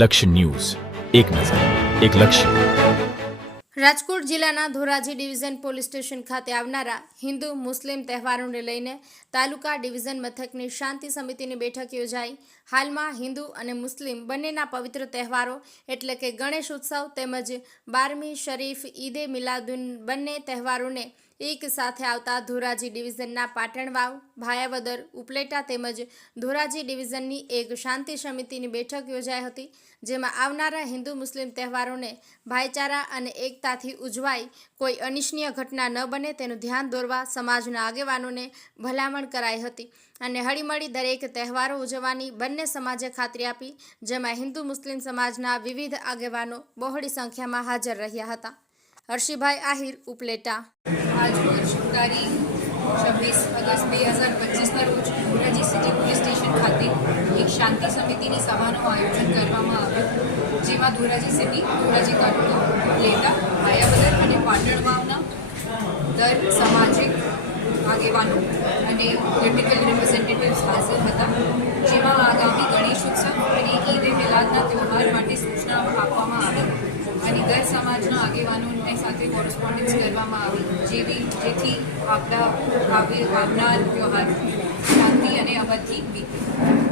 લક્ષ્ય ન્યૂઝ, એક નજર, એક લક્ષ્ય. રાજકોટ જિલ્લાના ધોરાજી ડિવિઝન પોલીસ સ્ટેશન ખાતે આવનારા હિન્દુ મુસ્લિમ તહેવારોને લઈને તાલુકા ડિવિઝન મથકની શાંતિ સમિતિની બેઠક યોજાઈ. હાલમાં હિન્દુ અને મુસ્લિમ બંનેના પવિત્ર તહેવારો એટલે કે ગણેશ ઉત્સવ તેમજ 12મી શરીફ ઈદે મિલાદુન બંને તહેવારોને એક સાથે આવતા ધોરાજી ડિવિઝનના પાટણવાવ, ભાયાવદર, ઉપલેટા તેમજ ધોરાજી ડિવિઝનની એક શાંતિ સમિતિની બેઠક યોજાઈ હતી, જેમાં આવનારા હિન્દુ મુસ્લિમ તહેવારોને ભાઈચારા અને એકતાથી ઉજવાઈ કોઈ અનિચ્છનીય ઘટના ન બને તેનું ધ્યાન દોરવા સમાજના આગેવાનોને ભલામણ કરાઈ હતી અને હળીમળી દરેક તહેવારો ઉજવવાની બંને સમાજે ખાતરી આપી, જેમાં હિન્દુ મુસ્લિમ સમાજના વિવિધ આગેવાનો બહોળી સંખ્યામાં હાજર રહ્યા હતા. હર્ષિભાઈ આહિર, ઉપલેટા. આજરોજ તારીખ 26 ઓગસ્ટ 2025ના રોજ ધોરાજી સિટી પોલીસ સ્ટેશન ખાતે એક શાંતિ સમિતિની સભાનું આયોજન કરવામાં આવ્યું, જેમાં ધોરાજી સિટી, ધોરાજી તાલુકા, ઉપલેટા, ભાયાવદર અને પાટણવાવના દર સામાજિક આગેવાનો અને પોલિટિકલ રિપ્રેઝેન્ટેટિવ્સ હાજર હતા, જેમાં આગામી ગણેશ ઉત્સવ અને ઈદે મિલાદના તહેવાર માટે સૂચના આપવામાં આવી અને દર સમાજના આગેવાનોને સાથે કોરસ્પોન્ડન્સ કરવામાં આવી, જેથી આવનાર તહેવાર શાંતિ અને અમરથી વીતે.